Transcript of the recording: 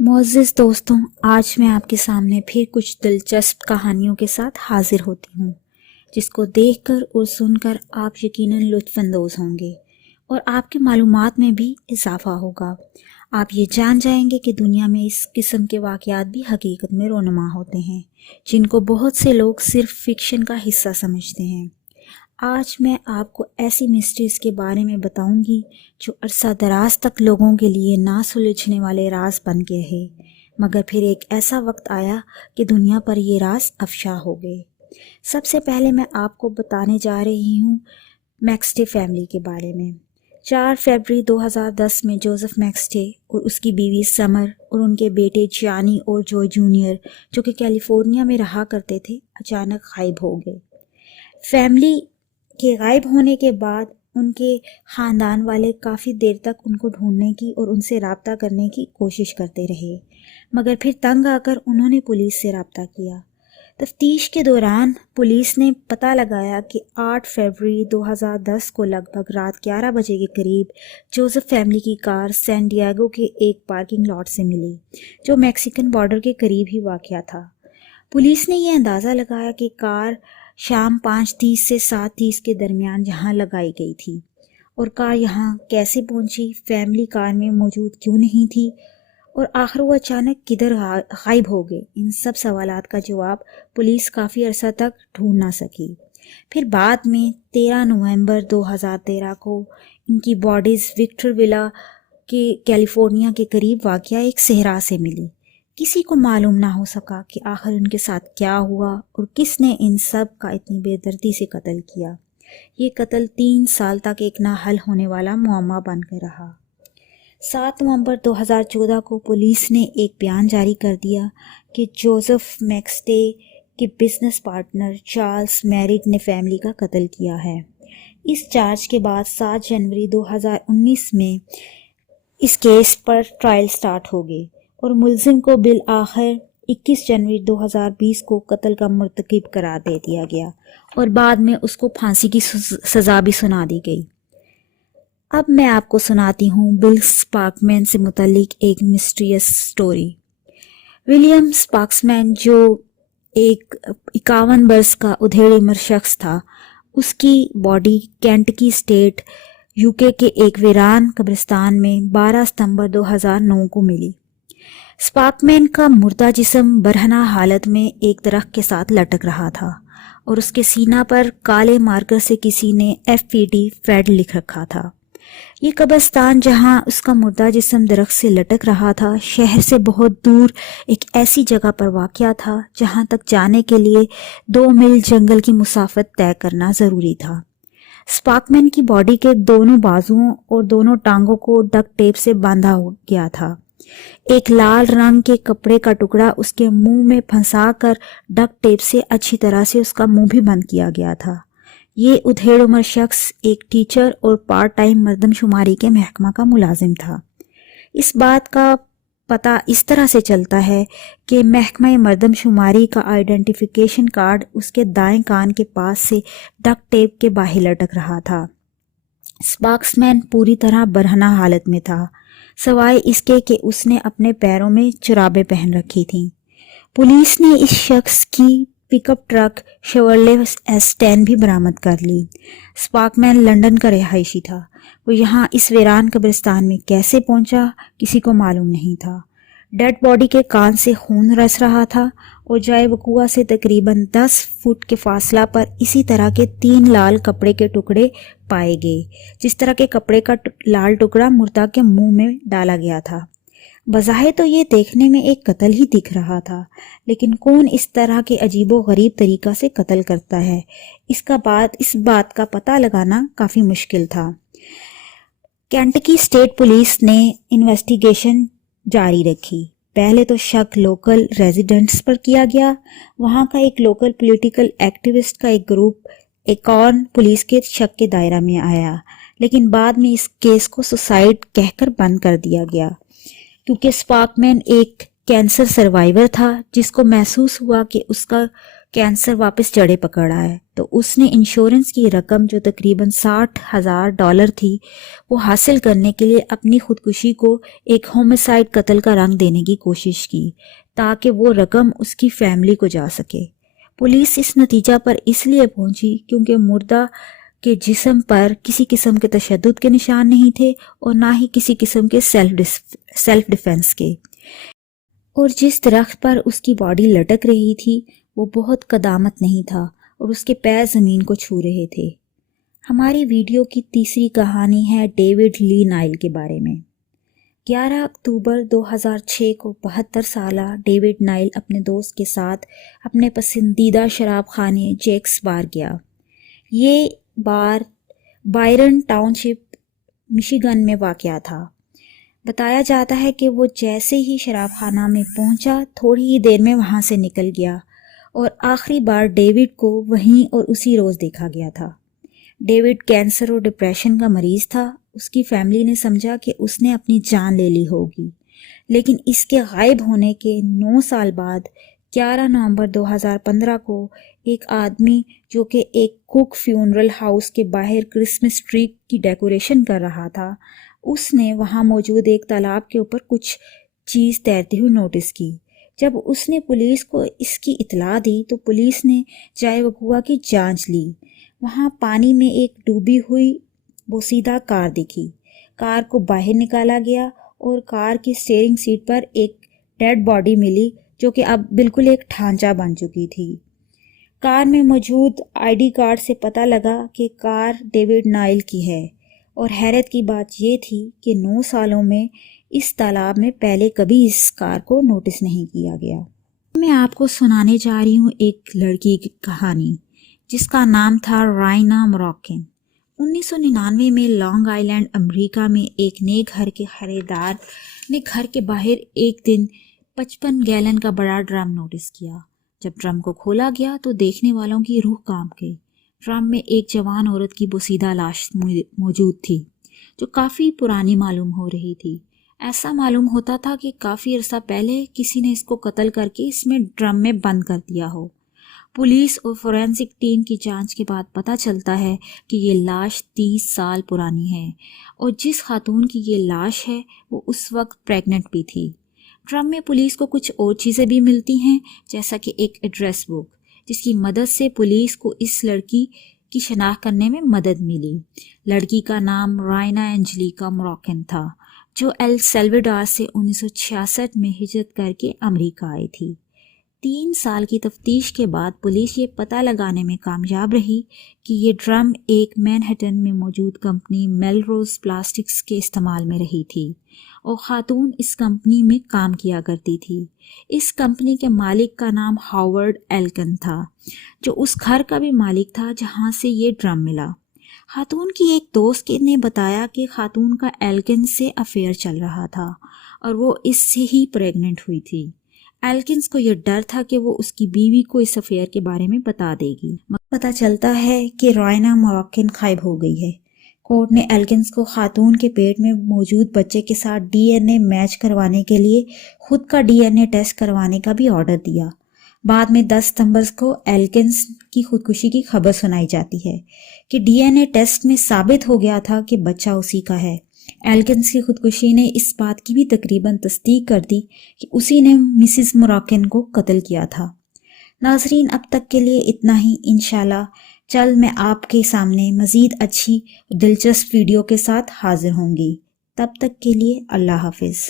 معزز دوستوں، آج میں آپ کے سامنے پھر کچھ دلچسپ کہانیوں کے ساتھ حاضر ہوتی ہوں جس کو دیکھ کر اور سن کر آپ یقیناً لطف اندوز ہوں گے اور آپ کی معلومات میں بھی اضافہ ہوگا۔ آپ یہ جان جائیں گے کہ دنیا میں اس قسم کے واقعات بھی حقیقت میں رونما ہوتے ہیں جن کو بہت سے لوگ صرف فکشن کا حصہ سمجھتے ہیں۔ آج میں آپ کو ایسی مسٹریز کے بارے میں بتاؤں گی جو عرصہ دراز تک لوگوں کے لیے نہ سلجھنے والے راز بن کے رہے، مگر پھر ایک ایسا وقت آیا کہ دنیا پر یہ راز افشا ہو گئے۔ سب سے پہلے میں آپ کو بتانے جا رہی ہوں میکسٹے فیملی کے بارے میں۔ 4 فروری 2010 میں جوزف میکسٹے اور اس کی بیوی سمر اور ان کے بیٹے جانی اور جو جونیئر، جو کہ کیلیفورنیا میں رہا کرتے تھے، اچانک غائب ہو گئے۔ فیملی کے غائب ہونے کے بعد ان کے خاندان والے کافی دیر تک ان کو ڈھونڈنے کی اور ان سے رابطہ کرنے کی کوشش کرتے رہے، مگر پھر تنگ آ کر انہوں نے پولیس سے رابطہ کیا۔ تفتیش کے دوران پولیس نے پتہ لگایا کہ 8 فروری 2010 کو لگ بھگ رات 11 بجے کے قریب جوزف فیملی کی کار سین ڈیاگو کے ایک پارکنگ لاٹ سے ملی، جو میکسیکن بارڈر کے قریب ہی واقع تھا۔ پولیس نے یہ اندازہ لگایا کہ کار شام 5:30 سے 7:30 کے درمیان یہاں لگائی گئی تھی، اور کار یہاں کیسے پہنچی، فیملی کار میں موجود کیوں نہیں تھی، اور آخر وہ اچانک کدھر غائب ہو گئے۔ ان سب سوالات کا جواب پولیس کافی عرصہ تک ڈھونڈ نہ سکی۔ پھر بعد میں 13 نومبر 2013 کو ان کی باڈیز وکٹر ولا کے کیلیفورنیا کے قریب واقع ایک صحرا سے ملی۔ کسی کو معلوم نہ ہو سکا کہ آخر ان کے ساتھ کیا ہوا اور کس نے ان سب کا اتنی بے دردی سے قتل کیا۔ یہ قتل 3 سال تک ایک نہ حل ہونے والا معمہ بن کر رہا۔ 7 نومبر 2014 کو پولیس نے ایک بیان جاری کر دیا کہ جوزف میکسٹے کے بزنس پارٹنر چارلس میریٹ نے فیملی کا قتل کیا ہے۔ اس چارج کے بعد 7 جنوری 2019 میں اس کیس پر ٹرائل سٹارٹ ہو گئی اور ملزم کو بالآخر 21 جنوری 2020 کو قتل کا مرتکب قرار دے دیا گیا اور بعد میں اس کو پھانسی کی سزا بھی سنا دی گئی۔ اب میں آپ کو سناتی ہوں بل سپاکمین سے متعلق ایک مسٹریس سٹوری۔ ولیم سپاکمین جو ایک 51 برس کا ادھیڑ عمر شخص تھا، اس کی باڈی کینٹکی اسٹیٹ UK کے ایک ویران قبرستان میں 12 ستمبر 2009 کو ملی۔ سپاکمین کا مردہ جسم برہنہ حالت میں ایک درخت کے ساتھ لٹک رہا تھا اور اس کے سینہ پر کالے مارکر سے کسی نے FPD فیڈ لکھ رکھا تھا۔ یہ قبرستان جہاں اس کا مردہ جسم درخت سے لٹک رہا تھا، شہر سے بہت دور ایک ایسی جگہ پر واقع تھا جہاں تک جانے کے لیے 2 میل جنگل کی مسافت طے کرنا ضروری تھا۔ سپاکمین کی باڈی کے دونوں بازوؤں اور دونوں ٹانگوں کو ڈکٹ ٹیپ سے باندھا گیا تھا۔ ایک لال رنگ کے کپڑے کا ٹکڑا اس کے منہ میں پھنسا کر ڈکٹ ٹیپ سے اچھی طرح سے اس کا منہ بھی بند کیا گیا تھا۔ یہ ادھیڑ عمر شخص ایک ٹیچر اور پارٹ ٹائم مردم شماری کے محکمہ کا ملازم تھا۔ اس بات کا پتہ اس طرح سے چلتا ہے کہ محکمہ مردم شماری کا آئیڈینٹیفیکیشن کارڈ اس کے دائیں کان کے پاس سے ڈکٹ ٹیپ کے باہر لٹک رہا تھا۔ سپاکمین پوری طرح برہنہ حالت میں تھا، سوائے اس کے کہ اس نے اپنے پیروں میں جرابیں پہن رکھی تھیں۔ پولیس نے اس شخص کی پک اپ ٹرک شیورلے ایس10 بھی برآمد کر لی۔ سپاکمین لندن کا رہائشی تھا۔ وہ یہاں اس ویران قبرستان میں کیسے پہنچا کسی کو معلوم نہیں تھا۔ ڈیڈ باڈی کے کان سے خون رس رہا تھا اور جائے وقوع سے تقریباً 10 فٹ کے فاصلہ پر اسی طرح کے 3 لال کپڑے کے ٹکڑے پائے گئے، جس طرح کے کپڑے کا لال ٹکڑا مردہ کے منہ میں ڈالا گیا تھا۔ بظاہر تو یہ دیکھنے میں ایک قتل ہی دکھ رہا تھا، لیکن کون اس طرح کے عجیب و غریب طریقہ سے قتل کرتا ہے، اس بات کا پتہ لگانا کافی مشکل تھا۔ کینٹکی اسٹیٹ پولیس نے انویسٹیگیشن جاری رکھی۔ پہلے تو شک لوکل ریزیڈنٹس پر کیا گیا۔ وہاں کا ایک لوکل پولیٹیکل ایکٹیوسٹ کا ایک گروپ ایکارن پولیس کے شک کے دائرہ میں آیا، لیکن بعد میں اس کیس کو سوسائڈ کہہ کر بند کر دیا گیا، کیونکہ سپاکمین ایک کینسر سروائیور تھا جس کو محسوس ہوا کہ اس کا کینسر واپس جڑے پکڑ آیا تو اس نے انشورنس کی رقم جو تقریباً $60,000 تھی وہ حاصل کرنے کے لیے اپنی خودکشی کو ایک ہومیسائیڈ قتل کا رنگ دینے کی کوشش کی تاکہ وہ رقم اس کی فیملی کو جا سکے۔ پولیس اس نتیجہ پر اس لیے پہنچی کیونکہ مردہ کے جسم پر کسی قسم کے تشدد کے نشان نہیں تھے اور نہ ہی کسی قسم کے سیلف ڈیفنس کے، اور جس درخت پر اس کی باڈی لٹک رہی تھی وہ بہت قدامت نہیں تھا اور اس کے پیر زمین کو چھو رہے تھے۔ ہماری ویڈیو کی تیسری کہانی ہے ڈیوڈ لی نائل کے بارے میں۔ 11 اکتوبر 2006 کو 72 سالہ ڈیوڈ نائل اپنے دوست کے ساتھ اپنے پسندیدہ شراب خانے جیکس بار گیا۔ یہ بار بائرن ٹاؤن شپ مشیگن میں واقع تھا۔ بتایا جاتا ہے کہ وہ جیسے ہی شراب خانہ میں پہنچا تھوڑی ہی دیر میں وہاں سے نکل گیا اور آخری بار ڈیوڈ کو وہیں اور اسی روز دیکھا گیا تھا۔ ڈیوڈ کینسر اور ڈپریشن کا مریض تھا۔ اس کی فیملی نے سمجھا کہ اس نے اپنی جان لے لی ہوگی، لیکن اس کے غائب ہونے کے 9 سال بعد 11 نومبر 2015 کو ایک آدمی جو کہ ایک کوک فیونرل ہاؤس کے باہر کرسمس ٹری کی ڈیکوریشن کر رہا تھا، اس نے وہاں موجود ایک تالاب کے اوپر کچھ چیز تیرتی ہوئی نوٹس کی۔ جب اس نے پولیس کو اس کی اطلاع دی تو پولیس نے جائے وقوع کی جانچ لی۔ وہاں پانی میں ایک ڈوبی ہوئی بوسیدہ کار دکھی۔ کار کو باہر نکالا گیا اور کار کی اسٹیئرنگ سیٹ پر ایک ڈیڈ باڈی ملی جو کہ اب بالکل ایک ڈھانچہ بن چکی تھی۔ کار میں موجود ID کارڈ سے پتہ لگا کہ کار ڈیوڈ نائل کی ہے، اور حیرت کی بات یہ تھی کہ 9 سالوں میں اس تالاب میں پہلے کبھی اس کار کو نوٹس نہیں کیا گیا۔ میں آپ کو سنانے جا رہی ہوں ایک لڑکی کی کہانی جس کا نام تھا رائنا موراکن۔ 1999 میں لانگ آئیلینڈ امریکہ میں ایک نئے گھر کے خریدار نے گھر کے باہر ایک دن 55 گیلن کا بڑا ڈرم نوٹس کیا۔ جب ڈرم کو کھولا گیا تو دیکھنے والوں کی روح کانپ گئی۔ ڈرم میں ایک جوان عورت کی بوسیدہ لاش موجود تھی جو کافی پرانی معلوم ہو رہی تھی۔ ایسا معلوم ہوتا تھا کہ کافی عرصہ پہلے کسی نے اس کو قتل کر کے اس میں ڈرم میں بند کر دیا ہو۔ پولیس اور فورینسک ٹیم کی جانچ کے بعد پتہ چلتا ہے کہ یہ لاش 30 سال پرانی ہے، اور جس خاتون کی یہ لاش ہے وہ اس وقت پریگننٹ بھی تھی۔ ڈرم میں پولیس کو کچھ اور چیزیں بھی ملتی ہیں، جیسا کہ ایک ایڈریس بک جس کی مدد سے پولیس کو اس لڑکی کی شناخت کرنے میں مدد ملی۔ لڑکی کا نام رائنا اینجلیکا موراکن تھا جو ایل سیلویڈار سے 1966 میں ہجرت کر کے امریکہ آئی تھی۔ 3 سال کی تفتیش کے بعد پولیس یہ پتہ لگانے میں کامیاب رہی کہ یہ ڈرم ایک مینہٹن میں موجود کمپنی میلروز پلاسٹکس کے استعمال میں رہی تھی، اور خاتون اس کمپنی میں کام کیا کرتی تھی۔ اس کمپنی کے مالک کا نام ہاورڈ ایلکن تھا جو اس گھر کا بھی مالک تھا جہاں سے یہ ڈرم ملا۔ خاتون کی ایک دوست نے بتایا کہ خاتون کا ایلکن سے افیئر چل رہا تھا اور وہ اس سے ہی پریگننٹ ہوئی تھی۔ ایلکنز کو یہ ڈر تھا کہ وہ اس کی بیوی کو اس افیئر کے بارے میں بتا دے گی۔ پتہ چلتا ہے کہ رائنا موراکن غائب ہو گئی ہے۔ کورٹ نے ایلکنز کو خاتون کے پیٹ میں موجود بچے کے ساتھ DNA میچ کروانے کے لیے خود کا DNA ٹیسٹ کروانے کا بھی آرڈر دیا۔ بعد میں 10 ستمبر کو ایلکنز کی خودکشی کی خبر سنائی جاتی ہے کہ DNA ٹیسٹ میں ثابت ہو گیا تھا کہ بچہ اسی کا ہے۔ ایلکنز کی خودکشی نے اس بات کی بھی تقریباً تصدیق کر دی کہ اسی نے مسز موراکن کو قتل کیا تھا۔ ناظرین، اب تک کے لیے اتنا ہی۔ انشاءاللہ جلد میں آپ کے سامنے مزید اچھی دلچسپ ویڈیو کے ساتھ حاضر ہوں گی۔ تب تک کے لیے اللہ حافظ۔